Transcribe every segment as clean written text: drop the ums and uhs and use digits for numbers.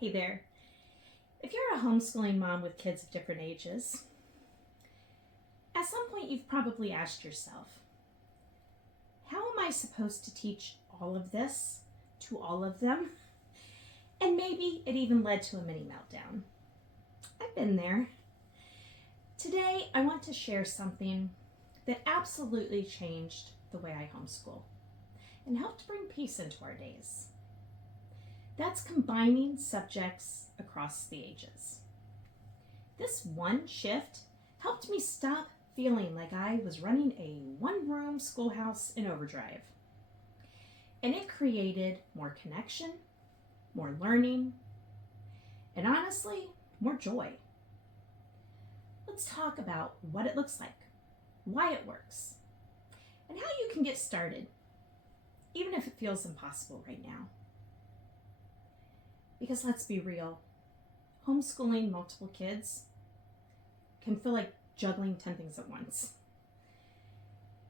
Hey there. If you're a homeschooling mom with kids of different ages, at some point you've probably asked yourself, how am I supposed to teach all of this to all of them? And maybe it even led to a mini meltdown. I've been there. Today I want to share something that absolutely changed the way I homeschool and helped bring peace into our days. That's combining subjects across the ages. This one shift helped me stop feeling like I was running a one-room schoolhouse in overdrive. And it created more connection, more learning, and honestly, more joy. Let's talk about what it looks like, why it works, and how you can get started, even if it feels impossible right now. Because let's be real, homeschooling multiple kids can feel like juggling 10 things at once.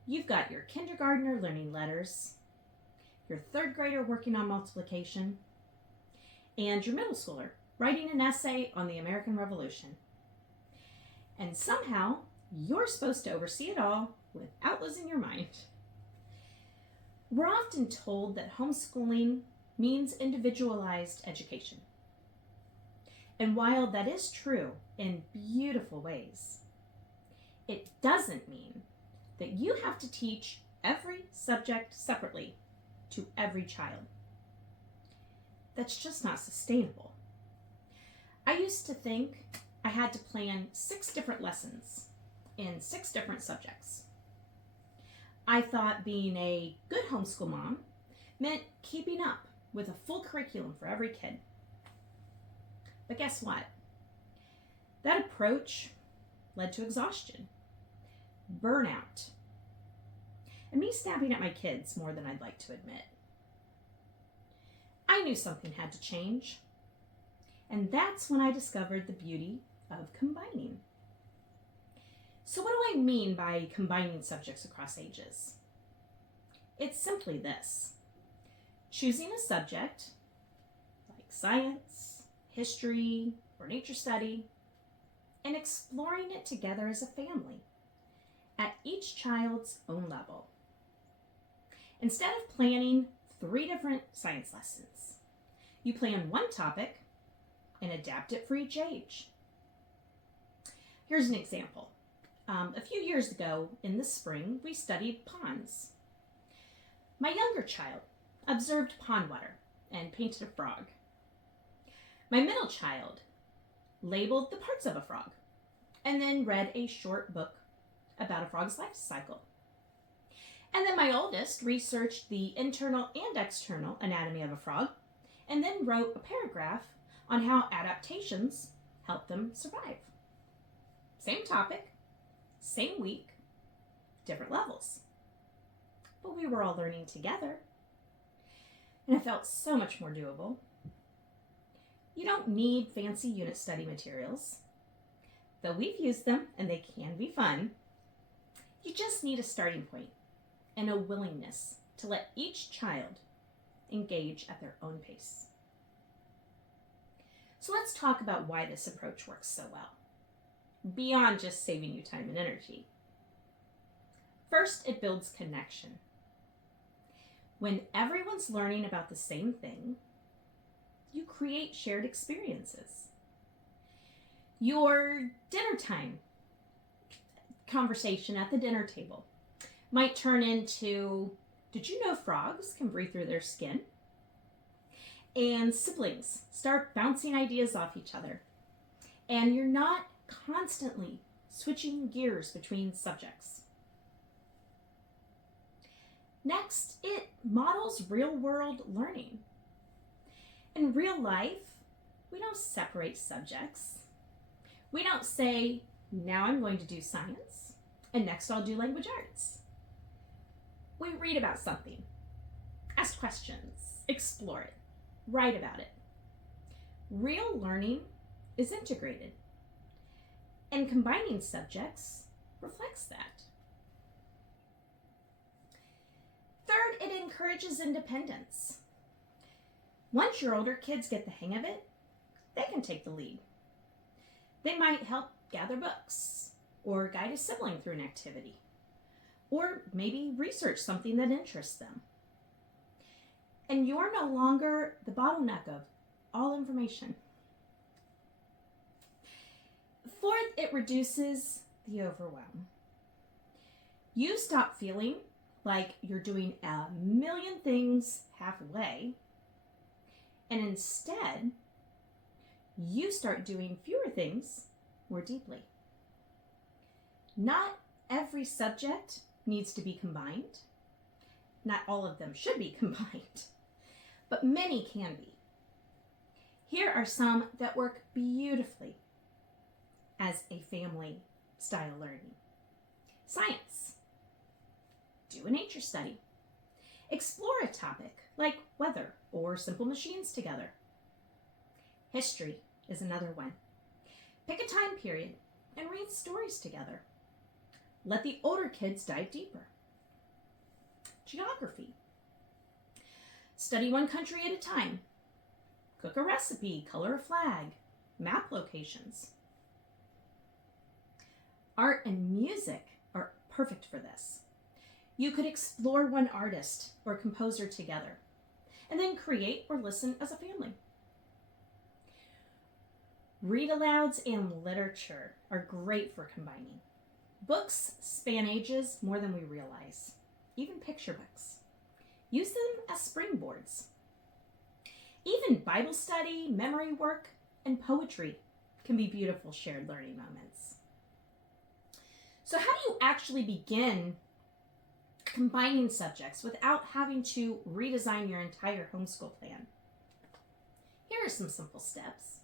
You've got your kindergartner learning letters, your third grader working on multiplication, and your middle schooler writing an essay on the American Revolution. And somehow, you're supposed to oversee it all without losing your mind. We're often told that homeschooling means individualized education. And while that is true in beautiful ways, it doesn't mean that you have to teach every subject separately to every child. That's just not sustainable. I used to think I had to plan 6 different lessons in 6 different subjects. I thought being a good homeschool mom meant keeping up with a full curriculum for every kid. But guess what? That approach led to exhaustion, burnout, and me snapping at my kids more than I'd like to admit. I knew something had to change, and that's when I discovered the beauty of combining. So what do I mean by combining subjects across ages? It's simply this. Choosing a subject like science, history, or nature study, and exploring it together as a family at each child's own level. Instead of planning 3 different science lessons, you plan one topic and adapt it for each age. Here's an example. A few years ago in the spring, we studied ponds. My younger child observed pond water and painted a frog. My middle child labeled the parts of a frog and then read a short book about a frog's life cycle. And then my oldest researched the internal and external anatomy of a frog and then wrote a paragraph on how adaptations help them survive. Same topic, same week, different levels. But we were all learning together, and it felt so much more doable. You don't need fancy unit study materials, though we've used them and they can be fun. You just need a starting point and a willingness to let each child engage at their own pace. So let's talk about why this approach works so well, beyond just saving you time and energy. First, it builds connection. When everyone's learning about the same thing, you create shared experiences. Your dinner time conversation at the dinner table might turn into, did you know frogs can breathe through their skin? And siblings start bouncing ideas off each other. And you're not constantly switching gears between subjects. Next, it models real-world learning. In real life, we don't separate subjects. We don't say, now I'm going to do science, and next I'll do language arts. We read about something, ask questions, explore it, write about it. Real learning is integrated, and combining subjects reflects that. Third, it encourages independence. Once your older kids get the hang of it, they can take the lead. They might help gather books or guide a sibling through an activity, or maybe research something that interests them. And you're no longer the bottleneck of all information. Fourth, it reduces the overwhelm. You stop feeling like you're doing a million things halfway, and instead, you start doing fewer things more deeply. Not every subject needs to be combined. Not all of them should be combined, but many can be. Here are some that work beautifully as a family style learning. Science. Do a nature study. Explore a topic like weather or simple machines together. History is another one. Pick a time period and read stories together. Let the older kids dive deeper. Geography. Study one country at a time. Cook a recipe, color a flag, map locations. Art and music are perfect for this. You could explore one artist or composer together, and then create or listen as a family. Read-alouds and literature are great for combining. Books span ages more than we realize, even picture books. Use them as springboards. Even Bible study, memory work, and poetry can be beautiful shared learning moments. So how do you actually begin combining subjects without having to redesign your entire homeschool plan? Here are some simple steps.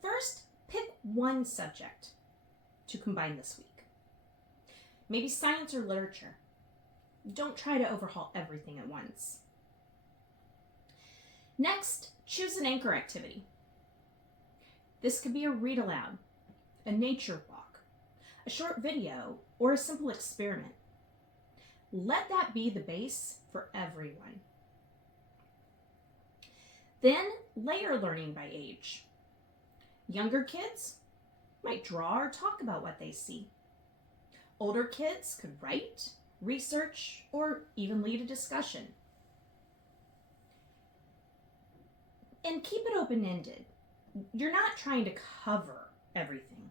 First, pick one subject to combine this week. Maybe science or literature. Don't try to overhaul everything at once. Next, choose an anchor activity. This could be a read aloud, a nature walk, a short video, or a simple experiment. Let that be the base for everyone. Then layer learning by age. Younger kids might draw or talk about what they see. Older kids could write, research, or even lead a discussion. And keep it open-ended. You're not trying to cover everything.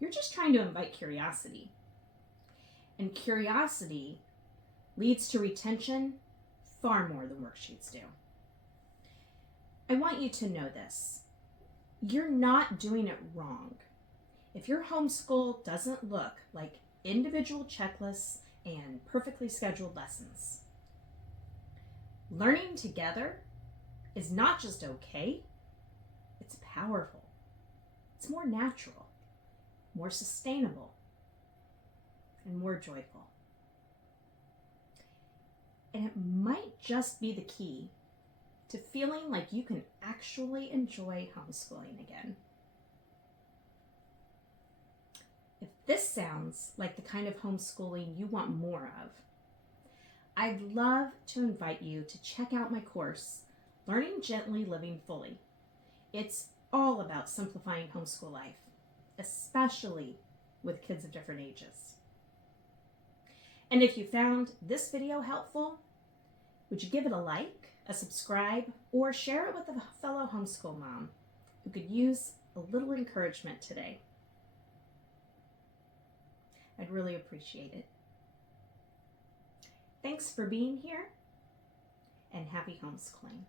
You're just trying to invite curiosity. And curiosity leads to retention far more than worksheets do. I want you to know this. You're not doing it wrong. If your homeschool doesn't look like individual checklists and perfectly scheduled lessons, learning together is not just okay, it's powerful. It's more natural, more sustainable, and more joyful. And it might just be the key to feeling like you can actually enjoy homeschooling again. If this sounds like the kind of homeschooling you want more of, I'd love to invite you to check out my course, Learning Gently, Living Fully. It's all about simplifying homeschool life, especially with kids of different ages. And if you found this video helpful, would you give it a like, a subscribe, or share it with a fellow homeschool mom who could use a little encouragement today? I'd really appreciate it. Thanks for being here, and happy homeschooling.